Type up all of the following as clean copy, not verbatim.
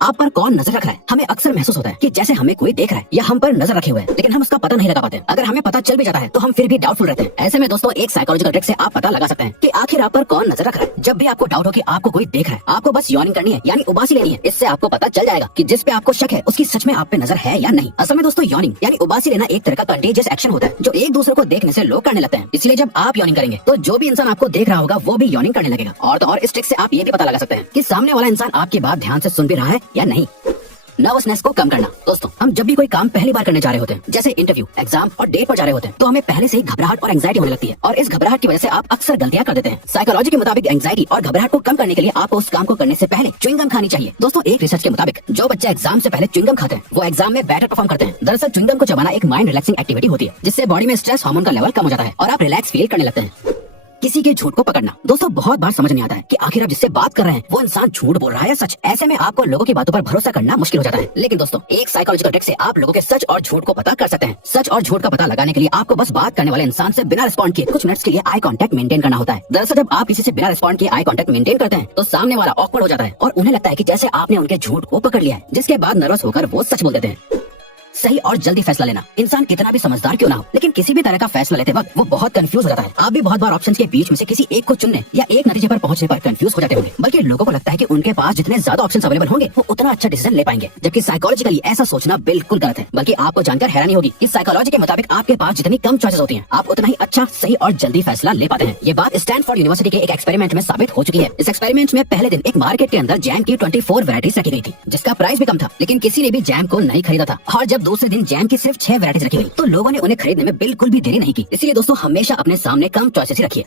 आप पर कौन नजर रख रहा है? हमें अक्सर महसूस होता है कि जैसे हमें कोई देख रहा है या हम पर नजर रखे हुए है, लेकिन हम उसका पता नहीं लगा पाते। अगर हमें पता चल भी जाता है तो हम फिर भी डाउटफुल रहते हैं। ऐसे में दोस्तों एक साइकोलॉजिकल ट्रिक से आप पता लगा सकते हैं कि आखिर आप पर कौन नजर रख रहा है। जब भी आपको डाउट हो कि आपको कोई देख रहा है, आपको बस यॉर्निंग करनी है, यानी उबासी लेनी है। इससे आपको पता चल जाएगा कि जिस पे आपको शक है उसकी सच में आप पे नजर है या नहीं। असल में दोस्तों यॉर्निंग यानी उबासी लेना एक तरह का कंटेजियस एक्शन होता है जो एक दूसरे को देखने से लोग करने लगते हैं। इसलिए जब आप यॉर्निंग करेंगे तो जो भी इंसान आपको देख रहा होगा वो भी यॉर्निंग करने लगेगा। और तो और इस ट्रिक से आप ये भी पता लगा सकते हैं कि सामने वाला इंसान आपकी बात ध्यान से सुन भी रहा है या नहीं। नर्वसनेस को कम करना। दोस्तों हम जब भी कोई काम पहली बार करने जा रहे होते हैं, जैसे इंटरव्यू, एग्जाम और डेट पर जा रहे होते हैं, तो हमें पहले से ही घबराहट और एंजाइटी होने लगती है और इस घबराहट की वजह से आप अक्सर गलतियां कर देते हैं। साइकोलॉजी के मुताबिक एंजाइटी और घबराहट को कम करने के लिए आपको उस काम को करने से पहले च्युइंगम खानी चाहिए। दोस्तों एक रिसर्च के मुताबिक जो बच्चे एग्जाम से पहले च्युइंगम खाते हैं वो एग्जाम में बेटर परफॉर्म करते हैं। दरअसल च्युइंगम को चबाना एक माइंड रिलैक्सिंग एक्टिविटी होती है जिससे बॉडी में स्ट्रेस हार्मोन का लेवल कम हो जाता है और आप रिलैक्स फील करने लगते हैं। किसी के झूठ को पकड़ना। दोस्तों बहुत बार समझ नहीं आता है कि आखिर आप जिससे बात कर रहे हैं वो इंसान झूठ बोल रहा है या सच। ऐसे में आपको लोगों की बातों पर भरोसा करना मुश्किल हो जाता है। लेकिन दोस्तों एक साइकोलॉजिकल ट्रिक से आप लोगों के सच और झूठ को पता कर सकते हैं। सच और झूठ का पता लगाने के लिए आपको बस बात करने वाले इंसान से बिना रिस्पॉन्ड किए कुछ मिनट्स के लिए आई कांटेक्ट मेंटेन करना होता है। दरअसल जब आप किसी से बिना रिस्पॉन्ड किए आई कांटेक्ट मेंटेन करते हैं तो सामने वाला ऑकवर्ड हो जाता है और उन्हें लगता है कि जैसे आपने उनके झूठ को पकड़ लिया है, जिसके बाद नर्वस होकर वो सच बोल देते हैं। सही और जल्दी फैसला लेना। इंसान कितना भी समझदार क्यों ना हो, लेकिन किसी भी तरह का फैसला लेते वक्त वो बहुत कंफ्यूज हो जाता है। आप भी बहुत बार ऑप्शंस के बीच में से किसी एक को चुनने या एक नतीजे पर पहुंचने पर कंफ्यूज हो जाते होंगे। बल्कि लोगों को लगता है कि उनके पास जितने ज्यादा ऑप्शंस अवेलेबल होंगे वो उतना अच्छा डिसीजन ले पाएंगे, जबकि साइकोलॉजिकली ऐसा सोचना बिल्कुल गलत है। बल्कि आपको जानकर हैरानी होगी कि साइकोलॉजी के मुताबिक आपके पास जितनी कम चॉइसेस होती हैं, आप उतना ही अच्छा, सही और जल्दी फैसला ले पाते हैं। ये बात स्टैनफोर्ड यूनिवर्सिटी के एक एक्सपेरिमेंट में साबित हो चुकी है। इस एक्सपेरिमेंट में पहले दिन एक मार्केट के अंदर जैम की 24 वैरायटीज रखी गई थी, जिसका प्राइस भी कम था, लेकिन किसी ने भी जैम को नहीं खरीदा था। और जब दूसरे दिन जैम की सिर्फ 6 वैरायटीज रखी हुई तो लोगों ने उन्हें खरीदने में बिल्कुल भी देरी नहीं की। इसलिए दोस्तों हमेशा अपने सामने कम चॉइसेस ही रखिए।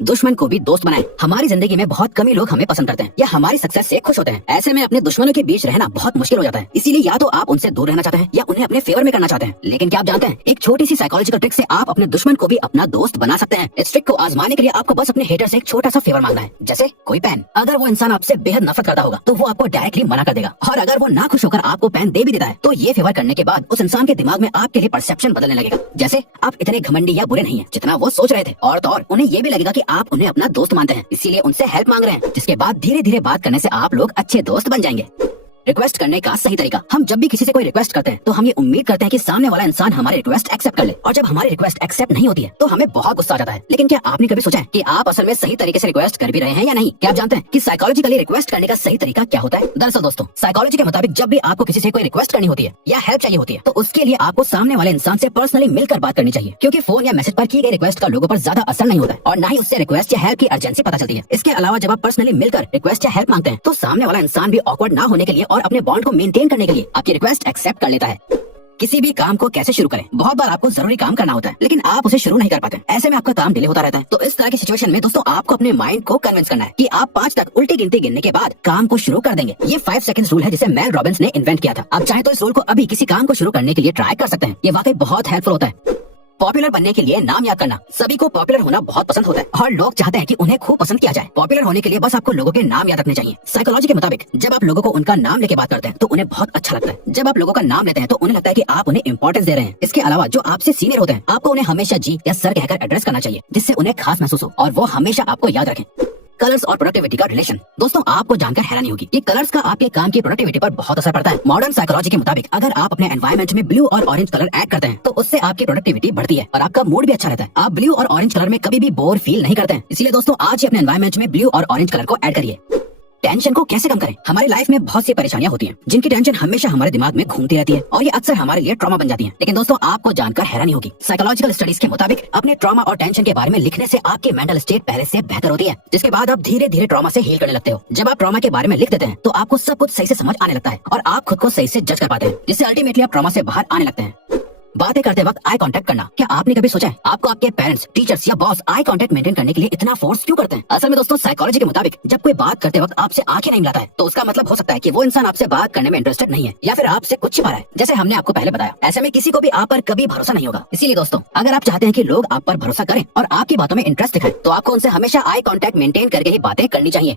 दुश्मन को भी दोस्त बनाएं। हमारी जिंदगी में बहुत कम ही लोग हमें पसंद करते हैं या हमारी सक्सेस से खुश होते हैं। ऐसे में अपने दुश्मनों के बीच रहना बहुत मुश्किल हो जाता है। इसीलिए या तो आप उनसे दूर रहना चाहते हैं या उन्हें अपने फेवर में करना चाहते हैं। लेकिन क्या आप जानते हैं, एक छोटी सी साइकोलॉजिकल ट्रिक से आप अपने दुश्मन को भी अपना दोस्त बना सकते हैं। इस ट्रिक को आजमाने के लिए आपको बस अपने हेटर से एक छोटा सा फेवर मांगना है, जैसे कोई पेन। अगर वो इंसान आपसे बेहद नफरत करता होगा तो वो आपको डायरेक्टली मना कर देगा, और अगर वो ना खुश होकर आपको पेन दे भी देता है तो ये फेवर करने के बाद उस इंसान के दिमाग में आपके लिए परसेप्शन बदलने लगेगा, जैसे आप इतने घमंडी या बुरे नहीं है जितना वो सोच रहे थे। और तो और उन्हें ये भी लगेगा कि आप उन्हें अपना दोस्त मानते हैं, इसीलिए उनसे हेल्प मांग रहे हैं, जिसके बाद धीरे धीरे बात करने से आप लोग अच्छे दोस्त बन जाएंगे। रिक्वेस्ट करने का सही तरीका। हम जब भी किसी से कोई रिक्वेस्ट करते हैं तो हम ये उम्मीद करते हैं कि सामने वाला इंसान हमारी रिक्वेस्ट एक्सेप्ट कर ले, और जब हमारी रिक्वेस्ट एक्सेप्ट नहीं होती है तो हमें बहुत गुस्सा आ जाता है। लेकिन क्या आपने कभी सोचा है कि आप असल में सही तरीके से रिक्वेस्ट कर भी रहे हैं या नहीं? क्या आप जानते हैं कि साइकोलॉजिकली रिक्वेस्ट करने का सही तरीका क्या होता है? दरअसल दोस्तों साइकोलॉजी के मुताबिक जब भी आपको किसी से कोई रिक्वेस्ट करनी होती है या हेल्प चाहिए होती है तो उसके लिए आपको सामने वाले इंसान से पर्सनली मिलकर बात करनी चाहिए, क्योंकि फोन या मैसेज पर की गई रिक्वेस्ट का लोगों पर ज्यादा असर नहीं होता है और न ही उससे रिक्वेस्ट या हेल्प की अर्जेंसी पता चलती है। इसके अलावा जब आप पर्सनली मिलकर रिक्वेस्ट या हेल्प मांगते हैं तो सामने वाला इंसान भी ऑकवर्ड ना होने के लिए और अपने बॉन्ड को मेंटेन करने के लिए आपकी रिक्वेस्ट एक्सेप्ट कर लेता है। किसी भी काम को कैसे शुरू करें? बहुत बार आपको जरूरी काम करना होता है लेकिन आप उसे शुरू नहीं कर पाते। ऐसे में आपका काम डिले होता रहता है। तो इस तरह की सिचुएशन में दोस्तों आपको अपने माइंड को कन्विंस करना है कि आप 5 तक उल्टी गिनती गिनने के बाद काम को शुरू कर देंगे। ये 5 सेकंड्स रूल है जिसे मेल रॉबिन्स ने इन्वेंट किया था। आप चाहे तो इस रूल को अभी किसी काम को शुरू करने के लिए ट्राई कर सकते हैं। ये वाकई बहुत हेल्पफुल होता है। पॉपुलर बनने के लिए नाम याद करना। सभी को पॉपुलर होना बहुत पसंद होता है और लोग चाहते हैं कि उन्हें खूब पसंद किया जाए। पॉपुलर होने के लिए बस आपको लोगों के नाम याद रखने चाहिए। साइकोलॉजी के मुताबिक जब आप लोगों को उनका नाम लेके बात करते हैं तो उन्हें बहुत अच्छा लगता है। जब आप लोगों का नाम लेते हैं तो उन्हें लगता है कि आप उन्हें इंपॉर्टेंस दे रहे हैं। इसके अलावा जो आपसे सीनियर होते हैं आपको उन्हें हमेशा जी या सर कहकर एड्रेस करना चाहिए, जिससे उन्हें खास महसूस हो और वो हमेशा आपको याद रखें। कलर्स और प्रोडक्टिविटी का रिलेशन। दोस्तों आपको जानकर हैरानी होगी कि कलर्स का आपके काम की प्रोडक्टिविटी पर बहुत असर पड़ता है। मॉडर्न साइकोलॉजी के मुताबिक अगर आप अपने एनवायरनमेंट में ब्लू और ऑरेंज कलर ऐड करते हैं तो उससे आपकी प्रोडक्टिविटी बढ़ती है और आपका मूड भी अच्छा रहता है। आप ब्लू और ऑरेंज कलर में कभी भी बोर फील नहीं करते हैं। इसलिए दोस्तों आज ही अपने एनवायरनमेंट में ब्लू और ऑरेंज कलर को ऐड करिए। टेंशन को कैसे कम करें? हमारी लाइफ में बहुत सी परेशानियां होती हैं जिनकी टेंशन हमेशा हमारे दिमाग में घूमती रहती है और ये अक्सर हमारे लिए ट्रॉमा बन जाती है। लेकिन दोस्तों आपको जानकर हैरानी होगी, साइकोलॉजिकल स्टडीज के मुताबिक अपने ट्रॉमा और टेंशन के बारे में लिखने से आपकी मेंटल स्टेट पहले से बेहतर होती है, जिसके बाद आप धीरे धीरे ट्रॉमा से हील करने लगते हो। जब आप ट्रॉमा के बारे में लिख देते हैं तो आपको सब कुछ सही से समझ आने लगता है और आप खुद को सही से जज कर पाते हैं, जिससे अल्टीमेटली आप ट्रॉमा से बाहर आने लगते हैं। बातें करते वक्त आई कांटेक्ट करना। क्या आपने कभी सोचा है आपको आपके पेरेंट्स, टीचर्स या बॉस आई कांटेक्ट मेंटेन करने के लिए इतना फोर्स क्यों करते हैं? असल में दोस्तों साइकोलॉजी के मुताबिक जब कोई बात करते वक्त आपसे आंखें नहीं मिलाता है तो उसका मतलब हो सकता है कि वो इंसान आपसे बात करने में इंटरेस्टेड नहीं है या फिर आपसे कुछ छिपा रहा है, जैसे हमने आपको पहले बताया। ऐसे में किसी को भी आप पर कभी भरोसा नहीं होगा। इसीलिए दोस्तों अगर आप चाहते हैं कि लोग आप पर भरोसा करें और आपकी बातों में इंटरेस्ट दिखाएं तो आपको उनसे हमेशा आई कांटेक्ट मेंटेन करके ही बातें करनी चाहिए।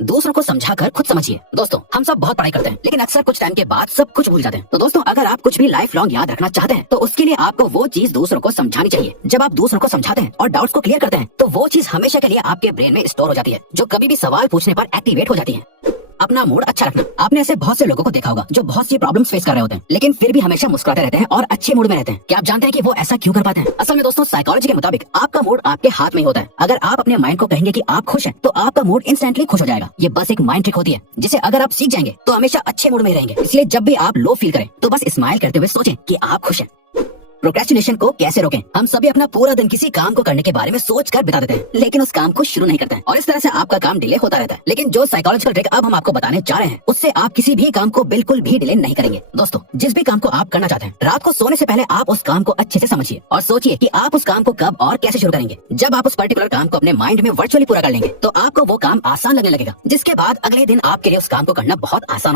दूसरों को समझाकर खुद समझिए। दोस्तों हम सब बहुत पढ़ाई करते हैं लेकिन अक्सर कुछ टाइम के बाद सब कुछ भूल जाते हैं। तो दोस्तों अगर आप कुछ भी लाइफ लॉन्ग याद रखना चाहते हैं तो उसके लिए आपको वो चीज दूसरों को समझानी चाहिए। जब आप दूसरों को समझाते हैं और डाउट्स को क्लियर करते हैं तो वो चीज हमेशा के लिए आपके ब्रेन में स्टोर हो जाती है, जो कभी भी सवाल पूछने पर एक्टिवेट हो जाती है। अपना मूड अच्छा रखना। आपने ऐसे बहुत से लोगों को देखा होगा जो बहुत सी प्रॉब्लम्स फेस कर रहे होते हैं, लेकिन फिर भी हमेशा मुस्कुराते रहते हैं और अच्छे मूड में रहते हैं। क्या आप जानते हैं कि वो ऐसा क्यों कर पाते हैं? असल में दोस्तों, साइकोलॉजी के मुताबिक आपका मूड आपके हाथ में ही होता है। अगर आप अपने माइंड को कहेंगे कि आप खुश हैं, तो आपका मूड इंस्टेंटली खुश हो जाएगा। ये बस एक माइंड ट्रिक होती है, जिसे अगर आप सीख जाएंगे तो हमेशा अच्छे मूड में ही रहेंगे। इसलिए जब भी आप लो फील करें तो बस स्माइल करते हुए सोचें कि आप खुश हैं। प्रोक्रेस्टिनेशन को कैसे रोकें? हम सभी अपना पूरा दिन किसी काम को करने के बारे में सोचकर बिता देते हैं, लेकिन उस काम को शुरू नहीं करते हैं और इस तरह से आपका काम डिले होता रहता है। लेकिन जो साइकोलॉजिकल ट्रिक अब हम आपको बताने जा रहे हैं, उससे आप किसी भी काम को बिल्कुल भी डिले नहीं करेंगे। दोस्तों, जिस भी काम को आप करना चाहते हैं, रात को सोने से पहले आप उस काम को अच्छे से समझिए और सोचिए कि आप उस काम को कब और कैसे शुरू करेंगे। जब आप उस पर्टिकुलर काम को अपने माइंड में वर्चुअली पूरा कर लेंगे, तो आपको वो काम आसान लगने लगेगा, जिसके बाद अगले दिन आपके लिए उस काम को करना बहुत आसान हो